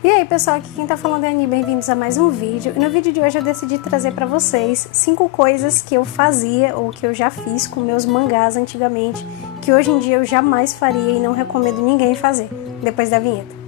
E aí pessoal, aqui quem tá falando é a Ani, bem-vindos a mais um vídeo. E no vídeo de hoje eu decidi trazer pra vocês 5 coisas que eu fazia ou que eu já fiz com meus mangás antigamente, que hoje em dia eu jamais faria e não recomendo ninguém fazer, depois da vinheta.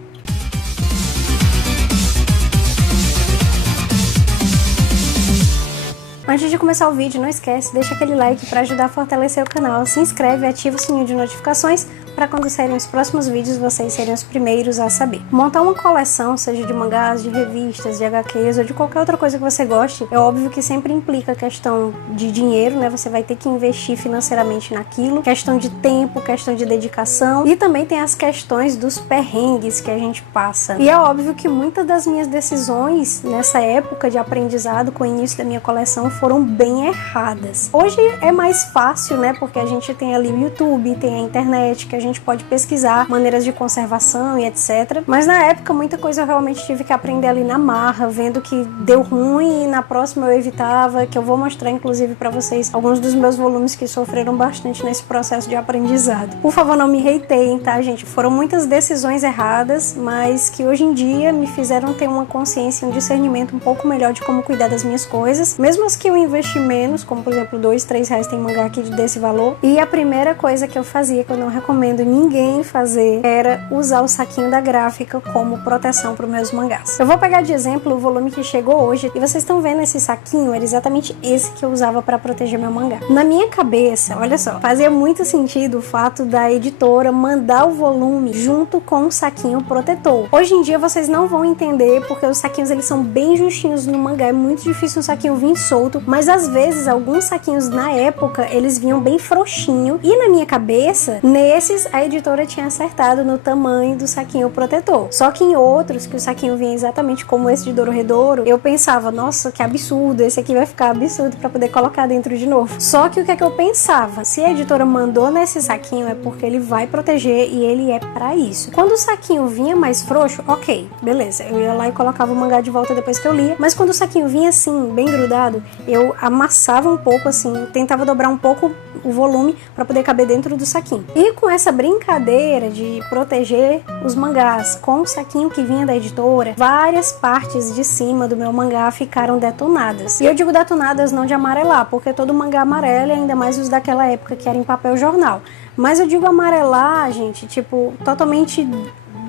Antes de começar o vídeo, não esquece, deixa aquele like para ajudar a fortalecer o canal, se inscreve e ativa o sininho de notificações para quando saírem os próximos vídeos vocês serem os primeiros a saber. Montar uma coleção, seja de mangás, de revistas, de HQs ou de qualquer outra coisa que você goste, é óbvio que sempre implica questão de dinheiro, né? Você vai ter que investir financeiramente naquilo, questão de tempo, questão de dedicação e também tem as questões dos perrengues que a gente passa. E é óbvio que muitas das minhas decisões nessa época de aprendizado com o início da minha coleção foram bem erradas. Hoje é mais fácil, né? Porque a gente tem ali o YouTube, tem a internet, que a gente pode pesquisar maneiras de conservação e etc. Mas na época muita coisa eu realmente tive que aprender ali na marra, vendo que deu ruim e na próxima eu evitava, que eu vou mostrar inclusive pra vocês alguns dos meus volumes que sofreram bastante nesse processo de aprendizado. Por favor, não me hateiem, tá, gente? Foram muitas decisões erradas, mas que hoje em dia me fizeram ter uma consciência e um discernimento um pouco melhor de como cuidar das minhas coisas, mesmo as que eu investi menos, como por exemplo R$2, R$3 tem mangá aqui desse valor. E a primeira coisa que eu fazia, que eu não recomendo ninguém fazer, era usar o saquinho da gráfica como proteção para os meus mangás. Eu vou pegar de exemplo o volume que chegou hoje, e vocês estão vendo esse saquinho, era exatamente esse que eu usava para proteger meu mangá. Na minha cabeça, olha só, fazia muito sentido o fato da editora mandar o volume junto com o saquinho protetor. Hoje em dia vocês não vão entender, porque os saquinhos eles são bem justinhos no mangá, é muito difícil um saquinho vir solto, mas às vezes alguns saquinhos na época eles vinham bem frouxinho, e na minha cabeça, nesses a editora tinha acertado no tamanho do saquinho protetor. Só que em outros, que o saquinho vinha exatamente como esse de Dororedoro, eu pensava, nossa, que absurdo, esse aqui vai ficar absurdo pra poder colocar dentro de novo. Só que o que é que eu pensava? Se a editora mandou nesse saquinho é porque ele vai proteger e ele é pra isso. Quando o saquinho vinha mais frouxo, ok, beleza, eu ia lá e colocava o mangá de volta depois que eu lia, mas quando o saquinho vinha assim, bem grudado, eu amassava um pouco assim, tentava dobrar um pouco o volume para poder caber dentro do saquinho. E com essa brincadeira de proteger os mangás com o saquinho que vinha da editora, várias partes de cima do meu mangá ficaram detonadas. E eu digo detonadas não de amarelar, porque todo mangá amarela, e ainda mais os daquela época que era em papel jornal. Mas eu digo amarelar, gente, tipo, totalmente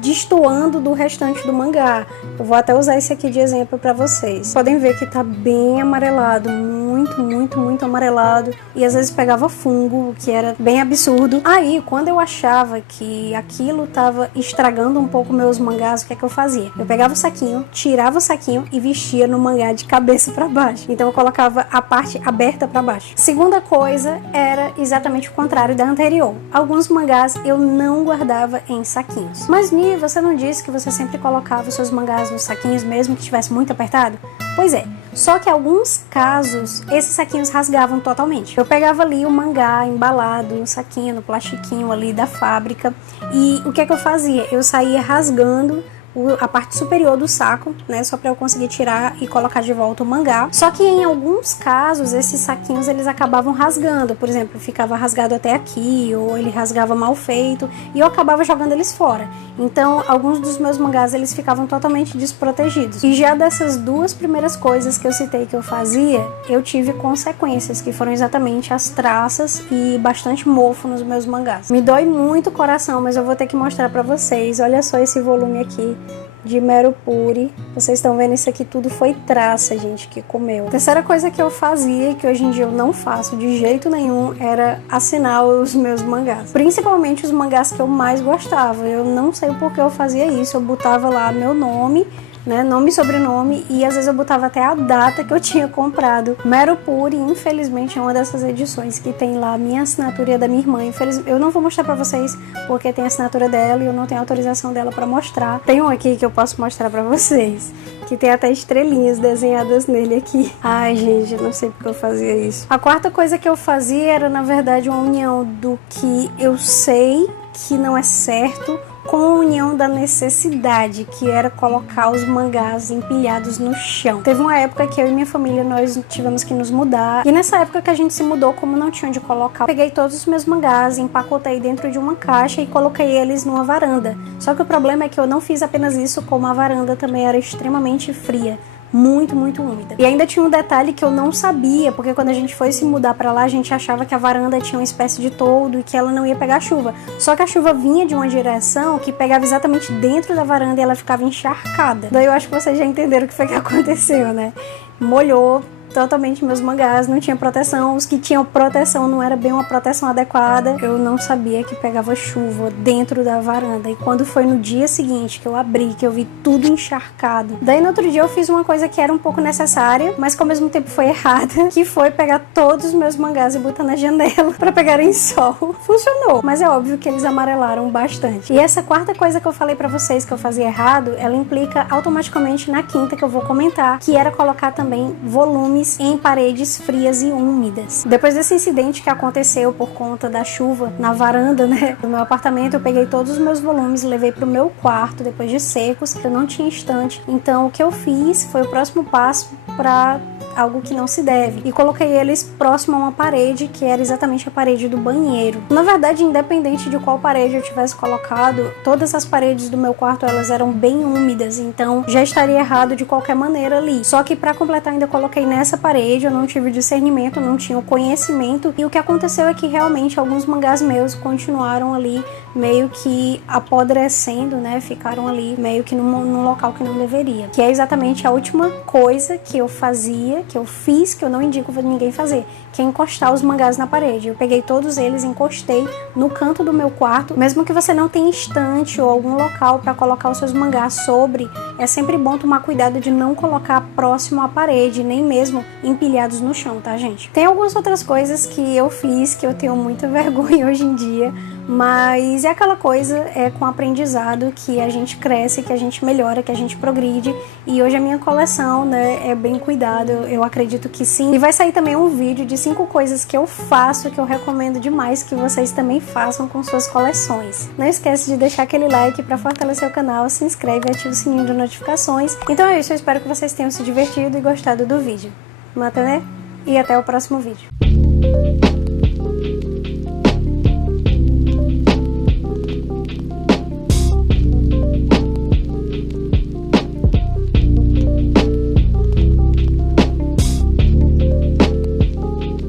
destoando do restante do mangá. Eu vou até usar esse aqui de exemplo para vocês. Podem ver que tá bem amarelado, muito amarelado, e às vezes pegava fungo, o que era bem absurdo. Aí, quando eu achava que aquilo tava estragando um pouco meus mangás, o que é que eu fazia? Eu pegava o saquinho, tirava o saquinho e vestia no mangá de cabeça para baixo. Então eu colocava a parte aberta para baixo. Segunda coisa era exatamente o contrário da anterior. Alguns mangás eu não guardava em saquinhos. Mas você não disse que você sempre colocava os seus mangás nos saquinhos mesmo que estivesse muito apertado? Pois é, só que em alguns casos esses saquinhos rasgavam totalmente. Eu pegava ali o mangá embalado no saquinho, no plastiquinho ali da fábrica, e o que é que eu fazia? Eu saía rasgando a parte superior do saco, né, só para eu conseguir tirar e colocar de volta o mangá. Só que em alguns casos esses saquinhos eles acabavam rasgando, por exemplo, ficava rasgado até aqui, ou ele rasgava mal feito, e eu acabava jogando eles fora. Então alguns dos meus mangás eles ficavam totalmente desprotegidos. E já dessas duas primeiras coisas que eu citei que eu fazia, eu tive consequências, que foram exatamente as traças e bastante mofo nos meus mangás. Me dói muito o coração, mas eu vou ter que mostrar para vocês. Olha só esse volume aqui de Merupuri. Vocês estão vendo, isso aqui tudo foi traça, gente, que comeu. A terceira coisa que eu fazia, que hoje em dia eu não faço de jeito nenhum, era assinar os meus mangás. Principalmente os mangás que eu mais gostava. Eu não sei por que eu fazia isso. Eu botava lá meu nome, né, nome e sobrenome, e às vezes eu botava até a data que eu tinha comprado. Merupuri, infelizmente, é uma dessas edições que tem lá a minha assinatura e a da minha irmã. Eu não vou mostrar pra vocês porque tem a assinatura dela e eu não tenho autorização dela pra mostrar. Tem um aqui que eu posso mostrar pra vocês, que tem até estrelinhas desenhadas nele aqui. Ai, gente, eu não sei porque eu fazia isso. A quarta coisa que eu fazia era, na verdade, uma união do que eu sei que não é certo com a união da necessidade, que era colocar os mangás empilhados no chão. Teve uma época que eu e minha família, nós tivemos que nos mudar, e nessa época que a gente se mudou, como não tinha onde colocar, eu peguei todos os meus mangás, empacotei dentro de uma caixa e coloquei eles numa varanda. Só que o problema é que eu não fiz apenas isso, como a varanda também era extremamente fria. Muito úmida. E ainda tinha um detalhe que eu não sabia, porque quando a gente foi se mudar pra lá, a gente achava que a varanda tinha uma espécie de toldo e que ela não ia pegar chuva. Só que a chuva vinha de uma direção que pegava exatamente dentro da varanda e ela ficava encharcada. Daí eu acho que vocês já entenderam o que foi que aconteceu, né? Molhou totalmente meus mangás, não tinha proteção, os que tinham proteção não era bem uma proteção adequada. Eu não sabia que pegava chuva dentro da varanda, e quando foi no dia seguinte que eu abri, que eu vi tudo encharcado, daí no outro dia eu fiz uma coisa que era um pouco necessária, mas que ao mesmo tempo foi errada, que foi pegar todos os meus mangás e botar na janela pra pegarem sol. Funcionou, mas é óbvio que eles amarelaram bastante. E essa quarta coisa que eu falei pra vocês que eu fazia errado, ela implica automaticamente na quinta que eu vou comentar, que era colocar também volume em paredes frias e úmidas. Depois desse incidente que aconteceu por conta da chuva na varanda, né, do meu apartamento, eu peguei todos os meus volumes e levei pro meu quarto depois de secos. Eu não tinha estante, então o que eu fiz foi o próximo passo para algo que não se deve, e coloquei eles próximo a uma parede, que era exatamente a parede do banheiro. Na verdade, independente de qual parede eu tivesse colocado, todas as paredes do meu quarto, elas eram bem úmidas, então já estaria errado de qualquer maneira ali. Só que para completar, ainda coloquei nessa parede, eu não tive discernimento, não tinha o conhecimento, e o que aconteceu é que realmente alguns mangás meus continuaram ali meio que apodrecendo, né, ficaram ali meio que num local que não deveria, que é exatamente a última coisa que eu fazia, que eu fiz, que eu não indico pra ninguém fazer, que é encostar os mangás na parede. Eu peguei todos eles, encostei no canto do meu quarto. Mesmo que você não tenha estante ou algum local para colocar os seus mangás sobre, é sempre bom tomar cuidado de não colocar próximo à parede, nem mesmo empilhados no chão, tá, gente? Tem algumas outras coisas que eu fiz que eu tenho muita vergonha hoje em dia, mas é aquela coisa, é com aprendizado que a gente cresce, que a gente melhora, que a gente progride. E hoje a minha coleção, né, é bem cuidado, eu acredito que sim. E vai sair também um vídeo de 5 coisas que eu faço, que eu recomendo demais que vocês também façam com suas coleções. Não esquece de deixar aquele like para fortalecer o canal, se inscreve e ativa o sininho de notificações. Então é isso, eu espero que vocês tenham se divertido e gostado do vídeo. Mata, né? E até o próximo vídeo.